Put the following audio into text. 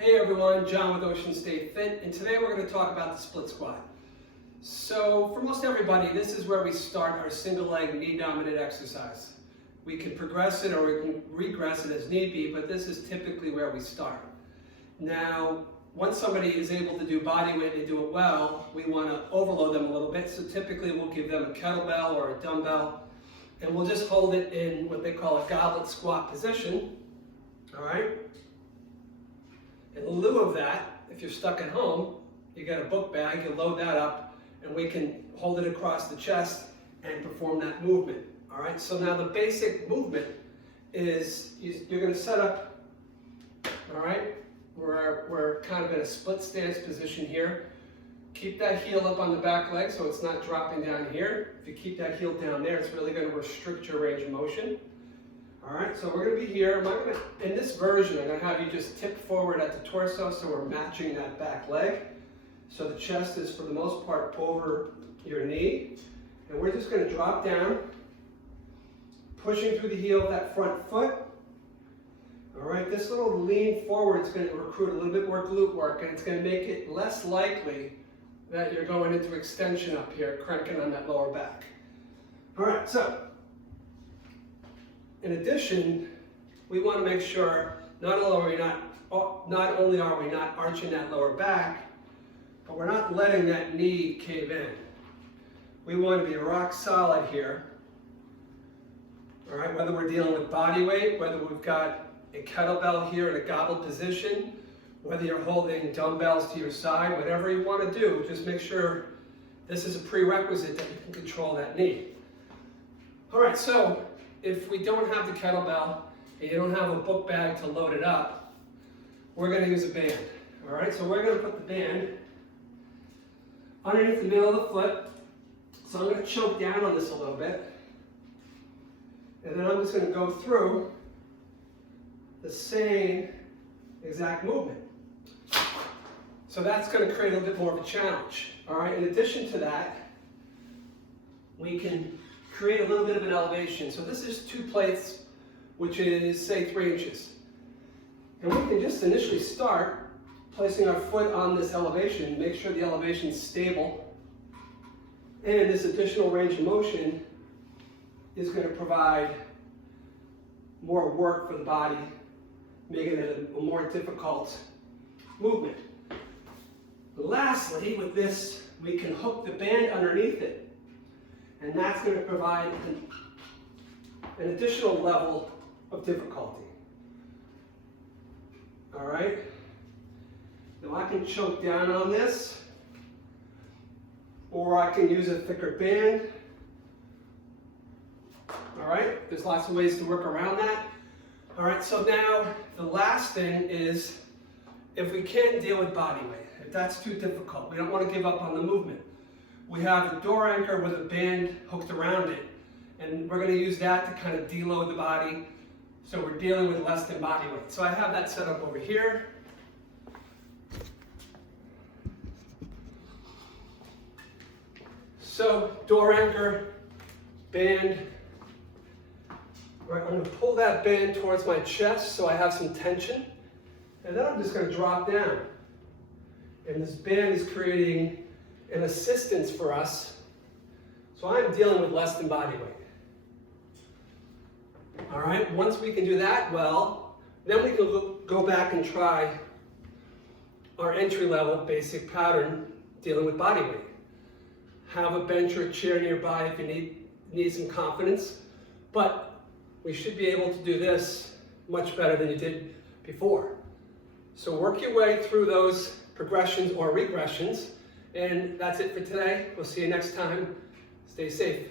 Hey everyone, John with Ocean State Fit, and today we're going to talk about the split squat. So for most everybody, this is where we start our single leg knee dominant exercise. We can progress it or we can regress it as need be, but this is typically where we start. Now, once somebody is able to do body weight and they do it well, we want to overload them a little bit. So typically we'll give them a kettlebell or a dumbbell, and we'll just hold it in what they call a goblet squat position. All right? In lieu of that, if you're stuck at home, you got a book bag, you load that up, and we can hold it across the chest and perform that movement. All right, so now the basic movement is you're going to set up, all right, we're kind of in a split stance position here. Keep that heel up on the back leg so it's not dropping down here. If you keep that heel down there, it's really going to restrict your range of motion. All right, so we're going to be here. In this version, I'm going to have you just tip forward at the torso so we're matching that back leg. So the chest is, for the most part, over your knee. And we're just going to drop down, pushing through the heel of that front foot. All right, this little lean forward is going to recruit a little bit more glute work, and it's going to make it less likely that you're going into extension up here, cranking on that lower back. All right, so in addition, we want to make sure not only are we not arching that lower back, but we're not letting that knee cave in. We want to be rock solid here. All right, whether we're dealing with body weight, whether we've got a kettlebell here in a goblet position, whether you're holding dumbbells to your side, whatever you want to do, just make sure this is a prerequisite that you can control that knee. All right, so if we don't have the kettlebell and you don't have a book bag to load it up, we're going to use a band. All right, so we're going to put the band underneath the middle of the foot. So I'm going to choke down on this a little bit. And then I'm just going to go through the same exact movement. So that's going to create a little bit more of a challenge. All right, in addition to that, we can create a little bit of an elevation. So this is 2 plates, which is, say, 3 inches. And we can just initially start placing our foot on this elevation, make sure the elevation is stable. And this additional range of motion is going to provide more work for the body, making it a more difficult movement. Lastly, with this, we can hook the band underneath it. And that's going to provide an additional level of difficulty. All right? Now I can choke down on this, or I can use a thicker band. All right? There's lots of ways to work around that. All right, so now the last thing is, if we can't deal with body weight, if that's too difficult, we don't want to give up on the movement. We have a door anchor with a band hooked around it, and we're going to use that to kind of deload the body, so we're dealing with less than body weight. So I have that set up over here. So door anchor, band. All right, I'm going to pull that band towards my chest so I have some tension, and then I'm just going to drop down. And this band is creating an assistance for us, so I'm dealing with less than body weight. All right, once we can do that well, then we can go back and try our entry-level basic pattern dealing with body weight. Have a bench or a chair nearby if you need some confidence, but we should be able to do this much better than you did before. So work your way through those progressions or regressions. And that's it for today. We'll see you next time. Stay safe.